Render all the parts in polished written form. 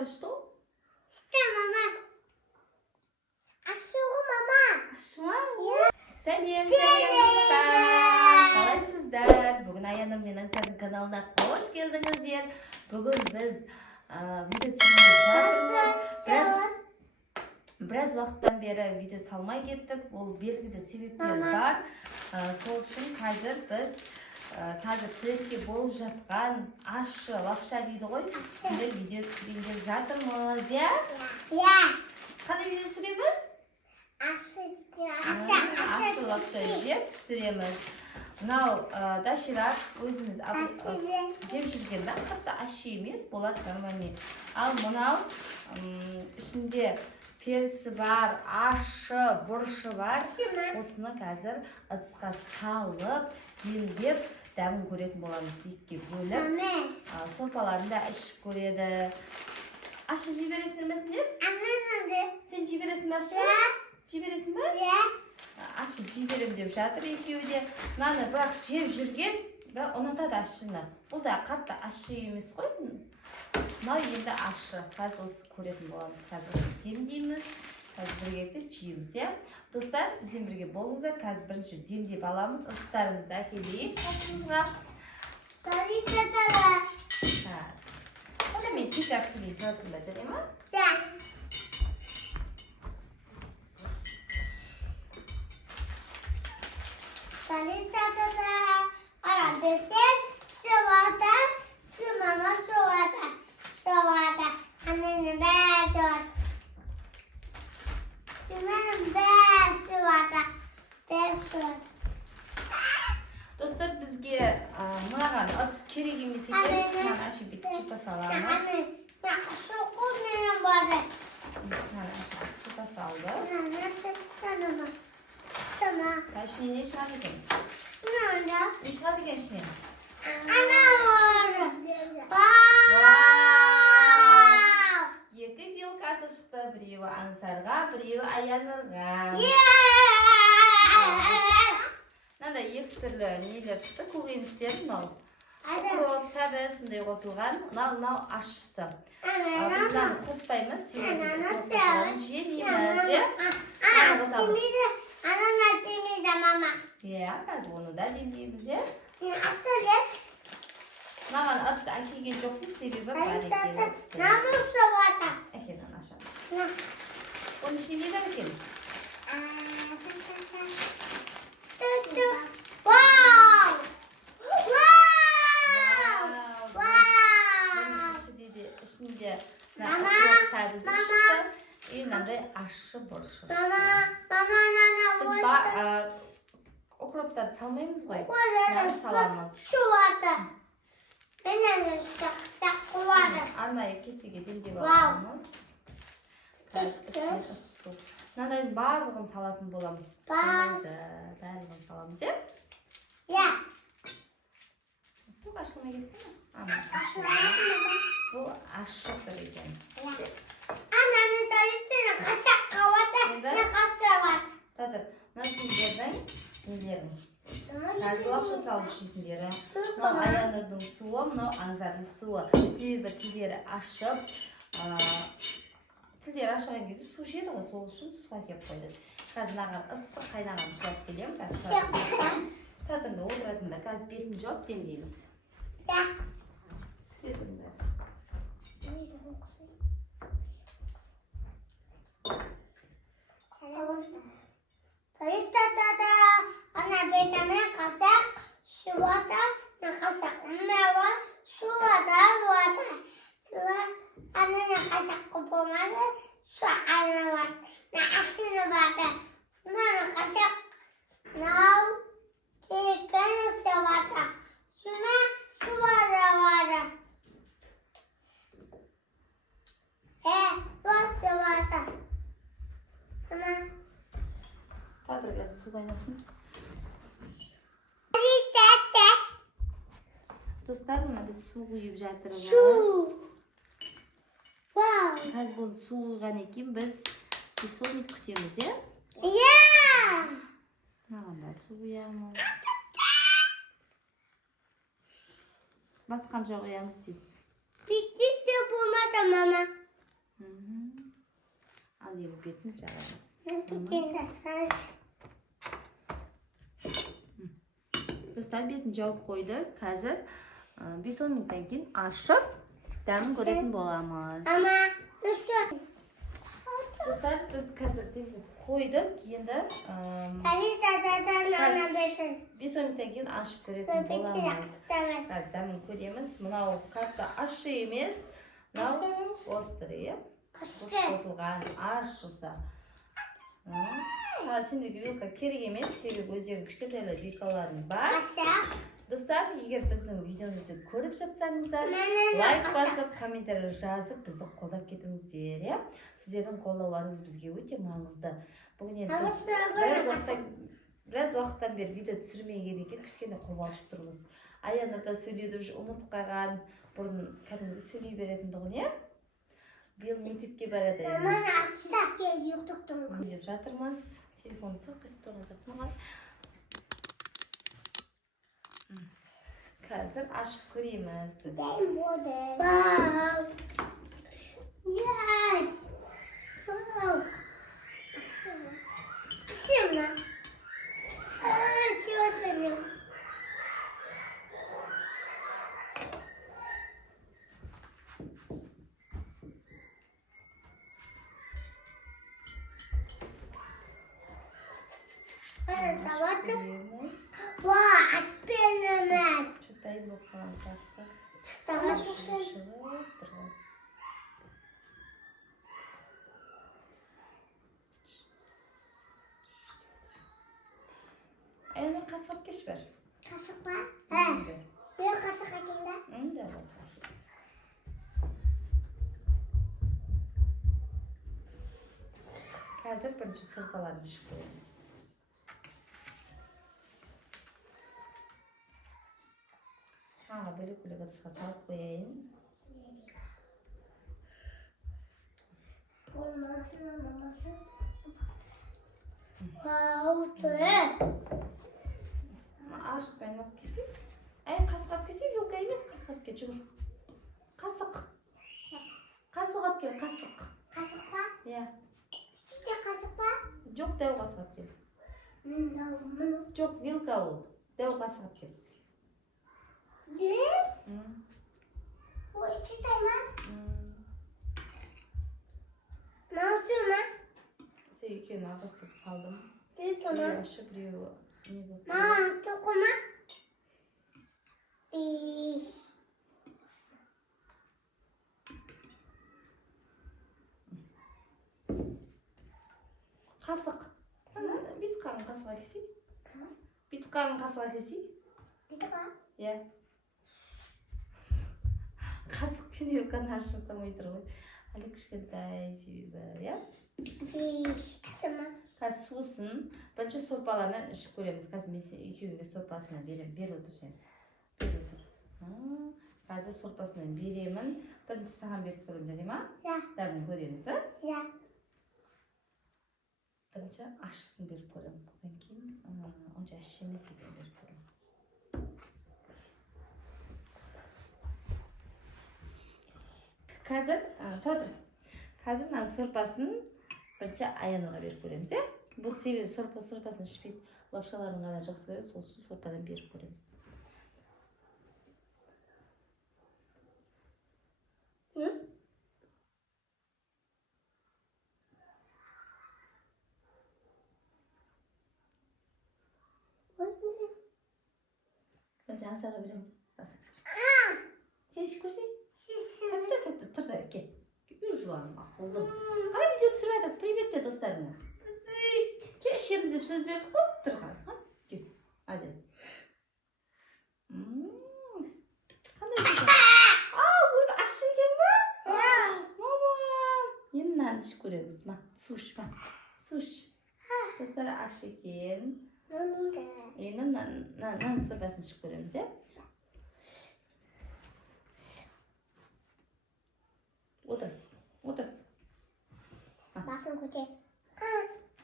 Karıştı o. İşte mama. Aşığı mama. Aşıma. Selam dostlar. Kalaysızlar. Bugün Ayan'ın benim kanalına hoş geldiniz. Bugün biz video çekeceğiz. Biraz vaqtdan beri video salmay ketdik. Bu belgili sebepler var. Sol için hozir biz hozir trendga bo'lib жатқан aşı lapsha deydi qo'y. Shunday video tushirib жатырмыз, ya? Ya. Qanday video tushiramiz? Aşı lapsha yeb tushiramiz. Now, dashilar o'zimiz jeb жүргенде hatto aşı emas, bo'ladi нормальный. Al bunau ishinde persi var, aşı, burşı var. Osini hozir idiqqa salib, yengib, dәмін көретін боламыз. Екіге бөліп, сорпаларында ішіп көреді. Ашы жібересіңдер ме сендер? Сен жібересің бе ашы? Жібересің бе? Ашы жіберем деп жатыр екеуі де. Мынаны бірақ жеп жүрген, бірақ ұнатады ашыны. Бұл да қатты ашы емес қой. Мынау енді ашы. Қазір осы көретін боламыз. Қазір демдейміз. Қазір бірге жейміз, я? Достар, бізбен бірге болыңыздар. Қазір бірінші демдеп аламыз. Ыдыстарымызды әкелейік қасымызға. Қазір мен тек әкелейік жатында жарай ма? Да. Dostlar, bizga mаған ыдыс керек емес ekan. Mana shu bitta chita solamiz. Mana shu chita soldi. Tashni ne ishlar ekan? Ishlar ekan shuni. Екі вилкасы шықты, біреуі аңсарға, біреуі аянырға. Мынандай екі түрлі нелер шықты, көкөністер мынау. Укроп, сәбіз сондай қосылған. Мынау ашысы. Біз мынаны қоспаймыз, себебі біз қосылған жемейміз, е? Мынаны қосамыз. Иә, қазір оны да демейміз, е? Маған ыдыс әкелген жоқпын, себебі бар екен ыдысы. Әкелін ашамыз. Оның ішінде не бар екен? İçinde укроп сәбізі шықты, мынандай ашы бұрышы шықты. Біз укроптарды салмаймыз ғой, salamız. Арнайы кесеге демдеп аламыз. Мынандай барлығын салатын боламыз. Барлығын саламыз, е? Иә. Бұл ашылмай кетті ме? Бұл ашықтыр екен. Тадыр, мына сендердің нелерің. Қазір лапша салып ішесіңдер. Мынау аянырдың суы, мынау аңзардың суы. Себебі тілдері ашып, тілдері ашыған кезде су жеді ғой, сол үшін су әкеп қойды. Қазір маған ыстық қайнаған су алып келем. Тадырды отыратында қазір бетін жауып демдейміз. Да. Бетіңдер. Ana betame kasak, suata, na kasak mewa, suata, ana na kasak kupomada, ana wat, na asina bata, na kasak, now, kekan sawata, suna, suara. Sawata. Ana. Tadır biraz su kaynasın. Dostlar, buna biz su quyib жатырмыз. Vau. Қазір бұл су құйған екен, біз солмит күтеміз, е? Иә. Маған да су құямыз. Батқанша құямыз бит. Bitti de bulmadı mama. Al енді бетін жағамыз. Достар, бетін жауып қойды. Қазір 5-10 минуттан кейін ашып, дәмін көретін боламыз. Достар, біз қазір қойдық. Енді 5-10 минуттан кейін ашып көретін боламыз. Қазір дәмін көреміз. Мынау қатты ащы емес, мынау острый. Қосылған ащысы. Сендерге вилка керек емес, себебі өздерінің кішкентайлы вилкаларың бар. Достар, егер біздің видеомызды көріп жатсаңыздар, лайк басып, комментарий жазып, бізді қолдап кетіңіздер. Сіздердің қолдауларыңыз бізге өте маңызды. Бүгін енді біз біраз уақыттан бері видео түсірмеген екен, кішкене қобалжып тұрмыз. Аяна да сөйлеуді ұмытып қалған, бұрын кәдімгі сөйлей беретін тұғын, биыл мектепке барады. Деп жатырмыз. Телефонды сап қысып тұрғызып маған. Қазір ашып көреміз біз. Çıtay boğan sakta. Ayağına kasap geç ver. Kasık var? He. Bir kasık açayım. De basar. Қазір бірінші сорпаларын ішіп қоямыз. Бөлек-бөлек ыдысқа салып қояйын. Ашықпен алып келсек. Қасық алып келсек, вилка емес, қасық алып кел, жүгір. Қасық. Қасық алып кел, қасық. Kasık var? Иә. Küçükçe kasık var? Жоқ, дәу қасық алып кел. Жоқ, вилка ол. Дәу қасық алып кел бізге. Ne? Bu işçi dayma. Ne yapıyor lan? Sen екеуін ағыстырып салдым. Büyük Біреуі ama. ашып, біреуі не болып. Mama, dokuma. Bir. Қасық. Бүйтіп қалған қасыға келсей. Бүйтіп қалған қасыға келсей. Bir de bak. Иә. Қасық пен вилканы ашып жатамай тұр ғой. Әлі кішкентай себебі, иә? Bir. Kısımı. Қазір сусын, бірінші сорпаларынан ішіп көреміз. Қазір мен екеуіңе сорпасынан беремін. Бер отыр сен. Бер отыр. Қазір сорпасынан беремін. Бірінші саған беріп тұрмын, және ма? Ya. Дәмін көреміз, Ya. Бірінші ашысын беріп көремін. Одан кейін онша ащы емес екенін беріп көремін. Қазір, қазір мына сорпасын бірінші Аянаға беріп көреміз, иә? Бұл себебі сорпасын ішпейді, лапшаларын ғана жақсы көреді, сол үшін сорпадан беріп көреміз. Бірінші Асаға береміз. Сен ішіп көрсей? Тәтті, тұр да, кел. Үй жуаным, ақылдым. Қара видео түсіріп айтып, привет де достарыңа. Кел, ішеміз деп сөз бердік қой, тұрған. Кел, әді. Қандай сөз? Ой, ашшы екен ба? Мама! Енді мынаны ішіп көреміз. Су іш, су іш. Достар ашшы екен. Енді мынаның сорпасын ішіп көреміз, иә? Отыр, отыр. Basın kötü.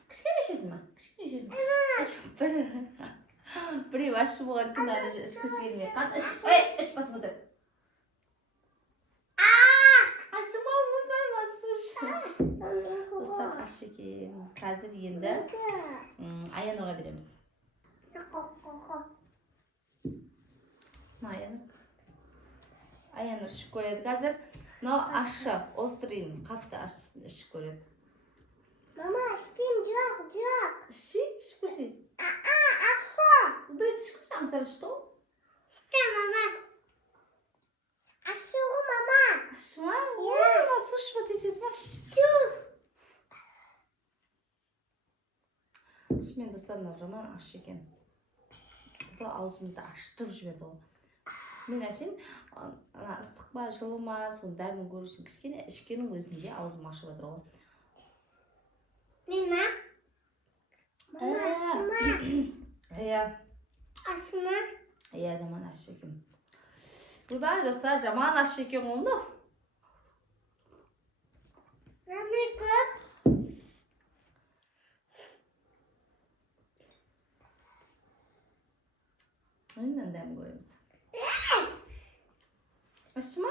Кішкене ішесің ба? Кішкене ішесің. Біреу ашшы болған күнді ішкісі келмей. Іш басын көтер. Ашшы ма, болмай ма, су іш. аш екен. Қазір енді Аяныға береміз. Аяныр ішіп көреді қазір. Мынау ащы, острыйын, қатты ащысын ішіп көреді. Мама, ішпеймін, жоқ. Ішіп көрсей. Ашы. Бір рет ішіп көрсей, аңсар ішті ғой. Ішті, мама. Ашы ғой, мама. Ашы ма? Ой, су ішіп өтесіз ма? Шу. Шымен достар, мынау жаман ащы екен. Бұда аузымызды аштырып жіберді ғой. Мен әшейін, ыстық па, жылы ма, соны дәмін көру үшін кішкене ішкеннің өзінде аузым ашып отыр ғой. Мен ма? Мама, ашы ма? Иә. Ашы ма? Иә, жаман ащы екен. Бұдай достар, жаман ащы екен ғолды. Мама, көп. Önünden dәмін көреміз. Ащы ма?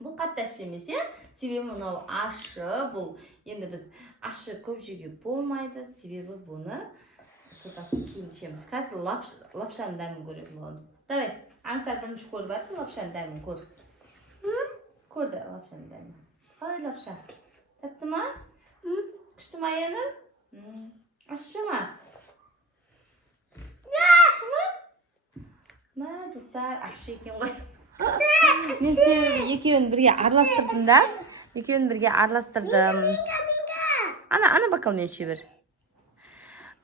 Бұл қатты ащы емес, е? Себебі мынау ащы, бұл енді біз ащы көп жеуге болмайды, себебі бұны шотасын кейін ішеміз. Қазір лапшаның дәмін көретін боламыз. Давай, аңсар бірінші көріп барды, лапшаның дәмін көр. Көрді лапшаның дәмін. Қалай лапша? Тәтті ма? Күшті ма Аяныр? Ащы ма? Ащы ма? Ма, достар, ащы екен ғой. Мен сені екеуін бірге араластырдым да. Ана бокалмен іше бер.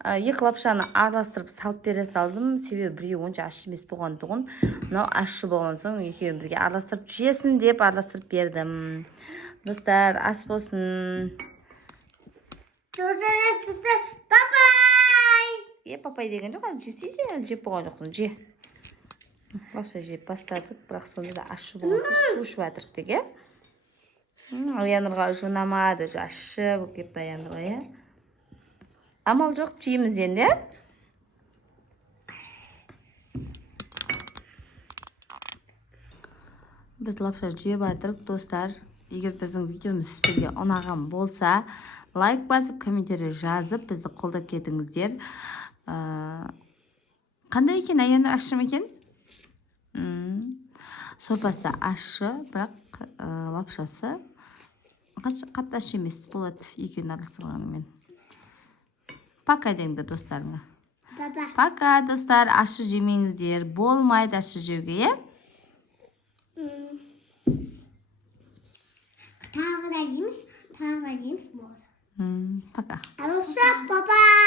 Екі лапшаны араластырып салып бере салдым. Себебі біреу онша ащы емес болғандығын. Мынау ащы болған соң екеуін бірге араластырып жесін деп араластырып бердім. Достар, ас болсын. Папай! Папай деген жоқ, жесейсен, жеп болған жоқсың, же. Лапша жеп бастадық, бірақ сонда да ащы болған соң су ішіп жатырық деге. Аянырға жынамады, ащы болып кетті Аянырға, е. Амал жоқ, жейміз енді. Біз лапша жеп жатырық, достар. Егер біздің видеомыз сіздерге ұнаған болса, лайк басып, комментарий жазып, бізді қолдап кетіңіздер. Қандай екен, Аяныр, ащы ма екен? Сорпасы ащы, бірақ лапшасы қатты ащы емес болады екеуін араластырғанымен. Пока деңді достарыңа. Пока, достар, ащы жемеңіздер. Болмайды ащы жеуге, е? Тағы да жейміз. Пока. Папай!